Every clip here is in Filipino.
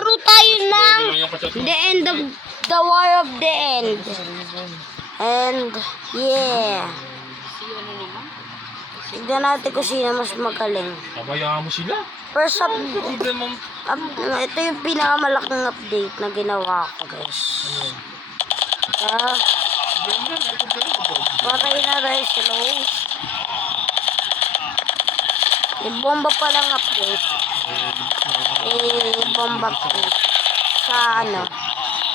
Laro tayo ng The End of the War of the End. And, yeah. Tignan natin kung sino mas magaling. Pabayaan mo sila. First up, Problema mo. ito yung pinakamalaking update na ginawa ko, guys. Patay na tayo sa Lowe's. Ibomba pa lang update. Ibomba ko sa ano.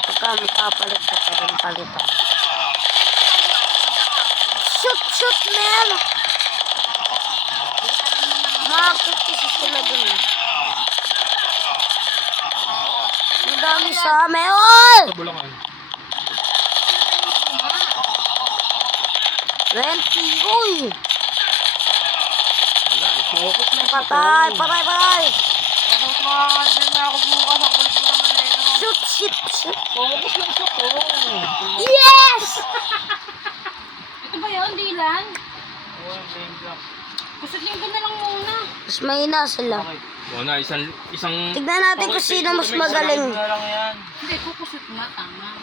Pagka makapalit ka pa rin palitan. Shoot, man! Makakit kasi sila dun. Madami sa amin. Oy! Bulacan. 20. Uy! Wala, focus lang. Patay! Focus lang. Hindi na ako bukas. Ang kulit mo naman eh. No? Shoot! Focus lang sa phone. Yes! Ito ba yun, Dylan? Oh, game block. Kusot linggo na lang muna. Mas mahina sila. Wala, isang... Tignan natin kung sino mas magaling. na lang yan. Hindi, kukusot nga, tama.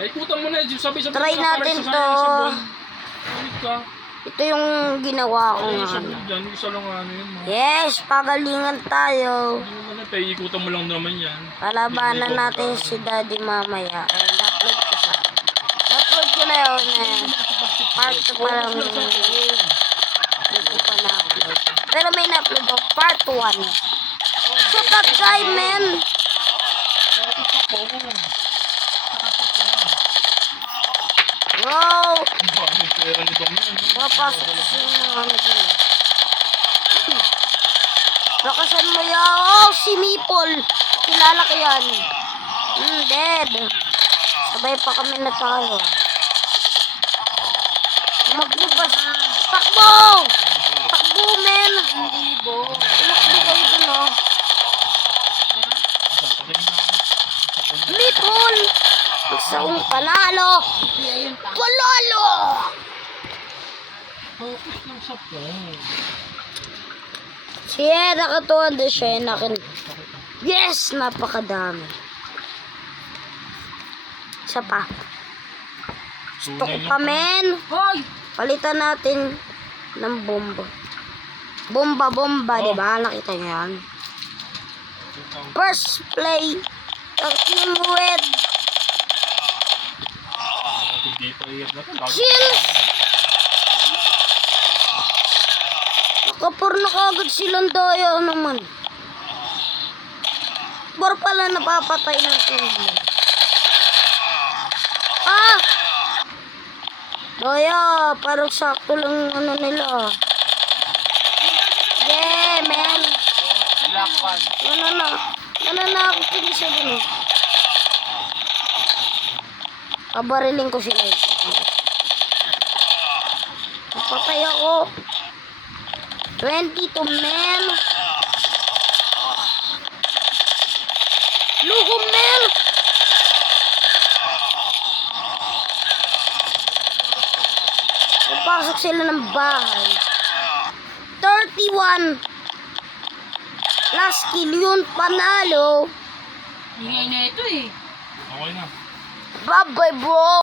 Eh, ikutan mo na. Sabi-sabi Try ka, natin parang to. sa buwan. Ulit ka. Ito yung ginawa ko Ay, nga. isa dyan. Isa lang ano yun. Yes, pagalingan tayo. Hindi mo na tayo. Ikutan mo lang naman yan. Palabanan natin si Daddy mamaya. And upload ko siya. Upload ko na yun. Part 2 pa lang. Hindi ko pa na-upload. Pero may na-upload ako. Part 1. Shoot that guy, man! Wow! Ang dami pera ni Dong yan. Papasok ko sa mga ano dyan. Lakasan mo yan. Oh, si Meeple. Kilala ko yan. Dead. Sabay pa kami natalo. Maglubas. Takbo! Takbo, men! Tumakbo kayo dun, oh. Meeple! Isang panalo! Panalo! Focus lang sa phone. Siya, nakatuwa doon siya. Yes! Napakadami. Isa pa. Gusto ko pa, men. Hoy! Palitan natin ng bomba. Bomba, di ba? Nakita niyo yan? First play. Team Red. Hindi pa iyak na ito. Kills! Nakapurno kagad silang daya naman. Bar pala napapatay ng team. Ah! Daya, parang sakto lang ano nila. Yeah, man. Nananakot siya dun. Kabariling ko sila. Napatay ako. 22, men. Lugo, men. Napasok sila ng bahay. 31. Last kill yun, panalo. Ingay na ito eh. Okay na. Bye-bye, bro.